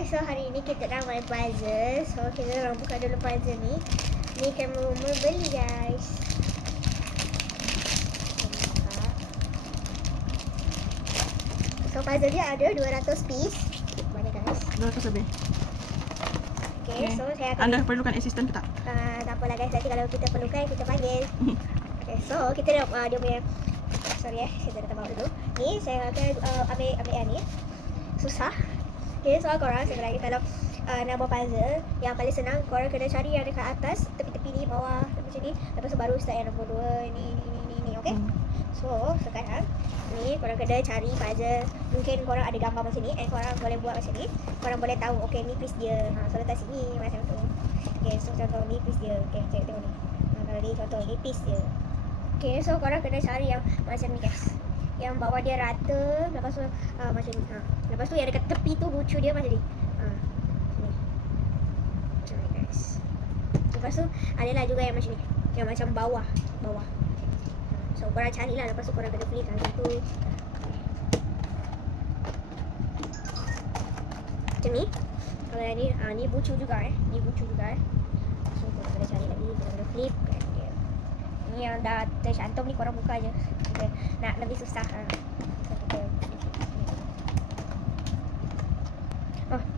guys, so hari ni kita nak main puzzle. So kita orang buka dulu puzzle ni. Ni kamu beli guys. So puzzle dia ada 200 piece. Banyak guys. 200 lebih. Okay, so saya akan... Anda perlukan asisten ke tak? Tak apalah guys, nanti kalau kita perlukan kita panggil. Okay, so kita nak dia punya... Sorry saya dah bawa dulu. Ni saya akan ambil yang ni. Susah. Okay, so korang sebenarnya kalau nak buat puzzle, yang paling senang korang kena cari yang dekat atas, tepi-tepi ni, bawah, macam ni. Lepas tu baru start yang nombor 2, ni, okay? So, sekarang ni korang kena cari puzzle. Mungkin korang ada gambar macam ni, and korang boleh buat macam ni. Korang boleh tahu, okay ni piece dia. So letak sini macam tu. Okay, so contoh ni piece dia. Okay, tengok ni. Kalau ni contoh ni piece dia. Okay, so korang kena cari yang macam ni guys. Yang bawah dia rata, lepas tu macam ni. Lepas tu yang dekat tepi tu bucu dia macam ni. Ni. Macam ni guys. Lepas tu adalah juga yang macam ni. Yang macam bawah. So korang carilah, lepas tu korang kena pilihkan satu. Macam ni. Kalau yang ni, ni bucu juga Ni bucu juga So korang kena cari lagi, korang kena flip kan dia. Ni yang dah tercantum ni korang buka je. Okay. Nak lebih susah. So kita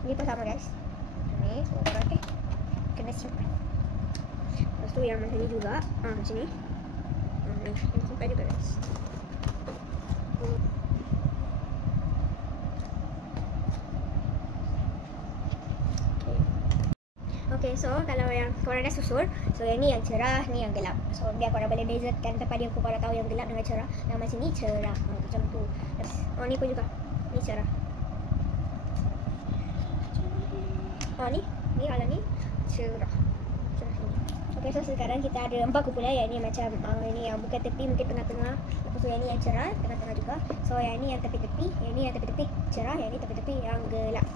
ni pun sama guys. Ni so korang kena simpan. Lepas tu yang macam ni juga. Macam ni. Ni simpan juga guys. Okay, so kalau yang korang dah susun, so yang ni yang cerah, ni yang gelap. So biar korang boleh bezakan tempat dia, korang tahu yang gelap dengan cerah. Yang macam ni cerah, macam tu. Ni pun juga, ni cerah. Ni kalau ni cerah. Okay, so sekarang kita ada 4 kumpulan. Yang ni macam ini yang bukan tepi, mungkin tengah-tengah. Lepas tu yang ni yang cerah, tengah-tengah juga. So yang ni yang tepi-tepi, yang ni yang tepi-tepi cerah, yang ni tepi-tepi yang gelap.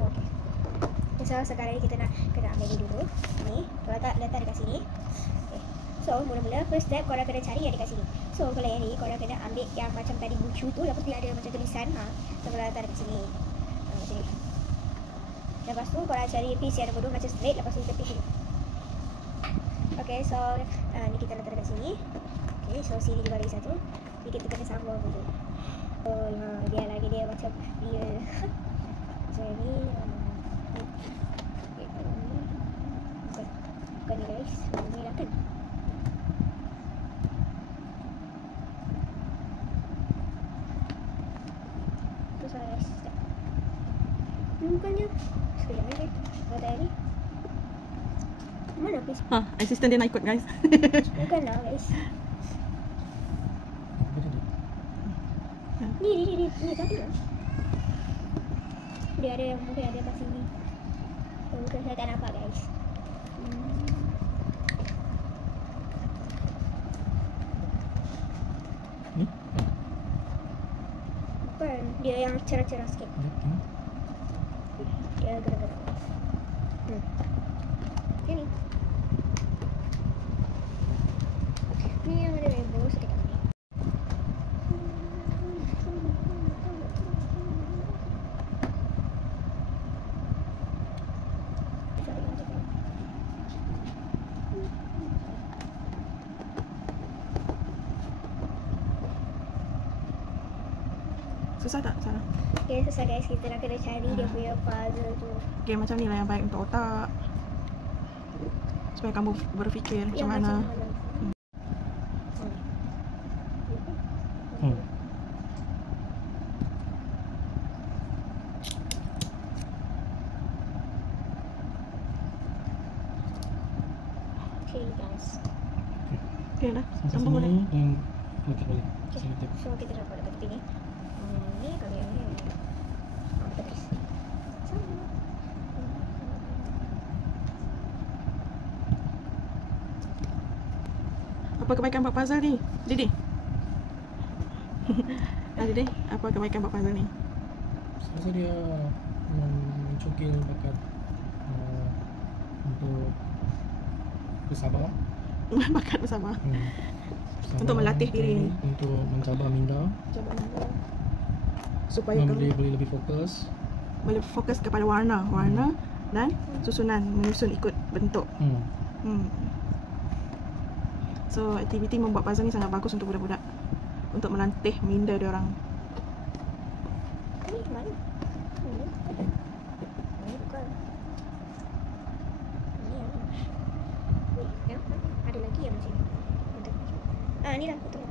Okay. So sekarang ni kita nak kena ambil ni dulu. Ni, letak dekat sini. Okay. So mula-mula first step korang kena cari yang dekat sini. So kalau yang ni korang kena ambil yang macam tadi bucu tu, lepas tu dia ada macam tulisan. So korang letak dekat sini. Macam ni. Lepas tu korang cari piece yang nombor 2 macam straight, lepas tu tepi sini. Okay, so ni kita letak dekat sini. Okay, so sini juga lagi satu. Ni kita kena sambung dulu. Oh, dia lagi dia macam dia. So ni bukan ni guys, ni lah kan. Tu salah guys. Bukannya. Sekejap ni. Ada ni. Mana piece? Asisten dia nak ikut guys. Bukan lah guys. Ni tadi lah. Dia ada yang mungkin ada kat sini. Mungkin saya tak nampak guys. Ni? Bukan, dia yang cerah-cerah sikit. Dia gerak-gerak. Ni. Ni yang ada rainbow sikit ni. Susah tak Sarah? Okay, susah guys. Kita nak kena cari dia punya puzzle tu. Okay, macam ni lah yang baik untuk otak. Supaya kamu berfikir macam mana. Okay guys. Okay dah, sambung boleh. Dan letak balik. Okay, so kita dah buat dekat tepi ni. Ni kalau yang ni tepi. Apa kebaikan buat puzzle ni? Didi? Didi, apa kebaikan buat puzzle ni? Saya rasa dia mencukil bakat untuk bersabar. Bakat bersama. Untuk melatih diri. Untuk mencabar minda. Supaya kamu boleh lebih fokus. boleh fokus kepada warna dan susunan, menyusun ikut bentuk. So aktiviti membuat puzzle ni sangat bagus untuk budak-budak, untuk melatih minda dia orang. Ni mana? Ni bukan. Ni yang ni. Yang ada lagi yang macam ni. Ni lah betul.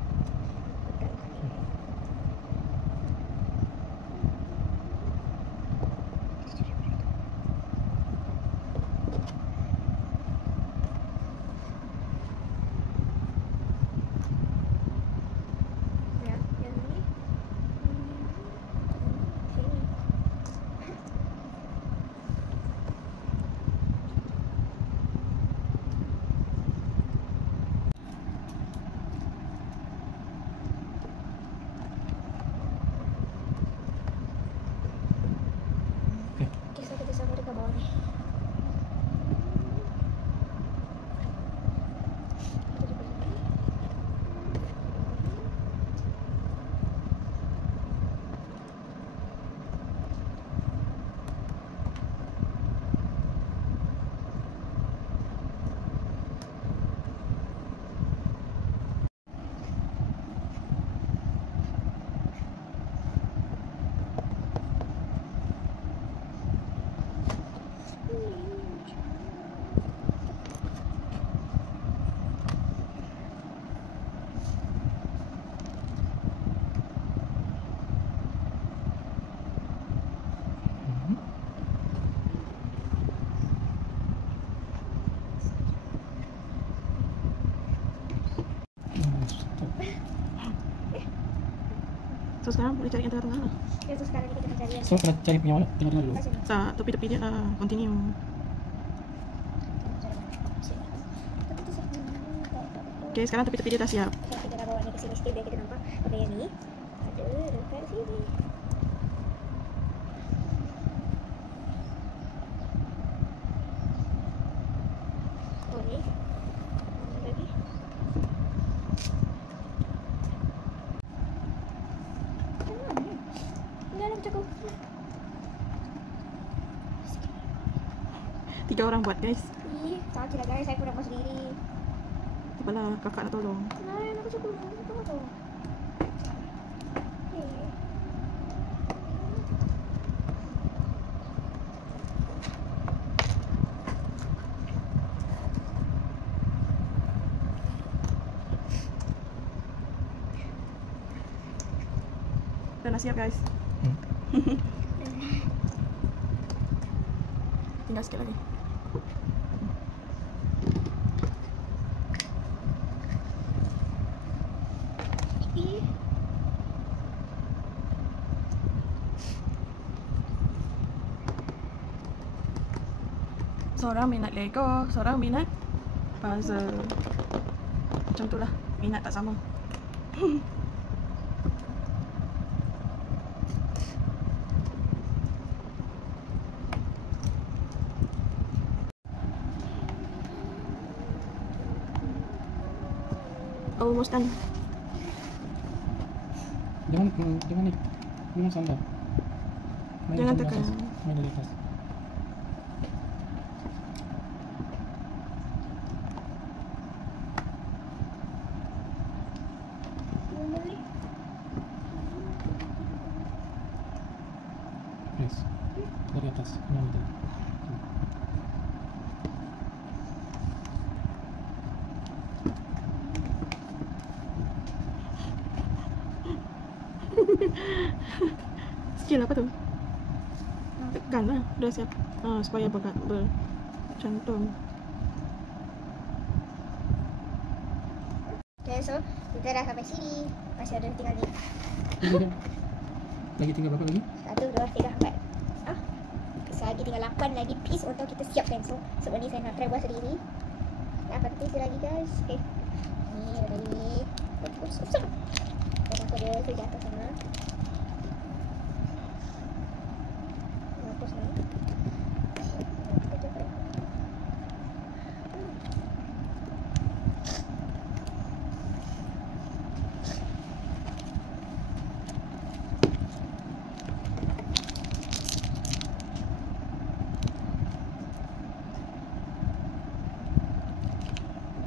So sekarang boleh cari yang tengah-tengah lah. Ya, so sekarang ni kita akan cari yang So kena cari punya mana? Tengah-tengah dulu. sini. Tak, tepi-tepi dia continue. Okay, sekarang tepi-tepi dia dah siap. So, kita dah bawa ni ke sini sikit biar kita nampak apa yang ni ada dekat sini. Oh ni. Ni lagi. Dah macam aku. 3 orang buat guys. Sakit lah guys, saya pun nak buat sendiri. Tak apalah, kakak nak tolong. Kenapa aku cukup? Tengok tu. Dah nak siap guys. Tinggal sikit lagi. Seorang minat Lego, seorang minat puzzle. Macam tu lah, minat tak sama. Almost done. Jangan ni. Jangan sandal. Main Jangan dari tekan. atas. Main dari atas. Yes. Dari atas. Main dari. Skill apa tu? Tekan lah, dah siap. Supaya bercantum. Okay, so kita dah sampai sini. Masih ada tinggal ni. Lagi tinggal berapa lagi? 1, 2, 3, 4. Lagi tinggal 8 lagi piece untuk kita siapkan. So sebelum ni saya nak try buat sendiri. 8 piece lagi guys. Okay. Ni ada ni. Ups. Saya takut dia tu jatuh sana. Hapus ni. Kita cepat.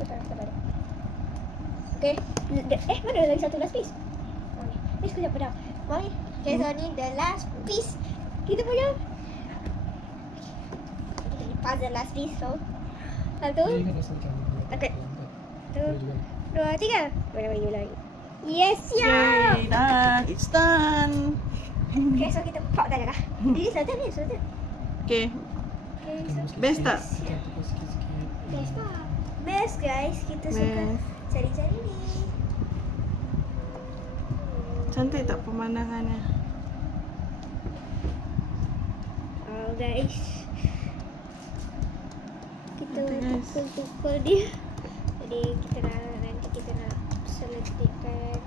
Kita balik. Okay. Mana lagi satu last piece? Ni sekejap pedang. Mari. Okay, so ni the last piece. Kita punya. Kita ni puzzle last piece. So, satu. Okay. Satu, 2, 3. Boleh ulang. Yes, ya. Yay, done. It's done. Okay, so kita pop dah lah. Ini selesai ni, selesai. Okay. Okay, so Best tak? best tak? Best guys, kita suka Best. cari-cari ni. Cantik tak pemandangannya? Oh guys, kita Cantik, guys. pukul dia. Jadi nanti kita nak selitipkan.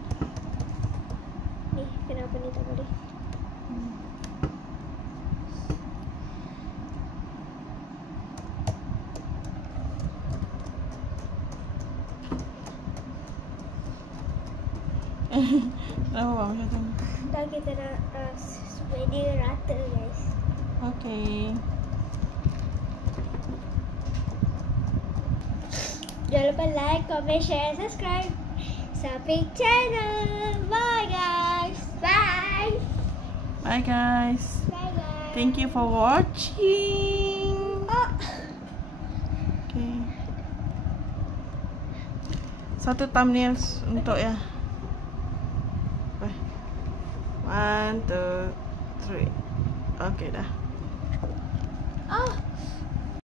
Ni kenapa ni tak boleh? Oh, macam tu. Dan kita nak supaya dia rata guys. Okay. Jangan lupa like, comment, share, subscribe. Sapik channel. Bye guys. Bye. Bye guys. Bye guys. Thank you for watching. Oh. Okay. Satu thumbnail untuk ya. 1, 2, 3. Okay dah. Oh.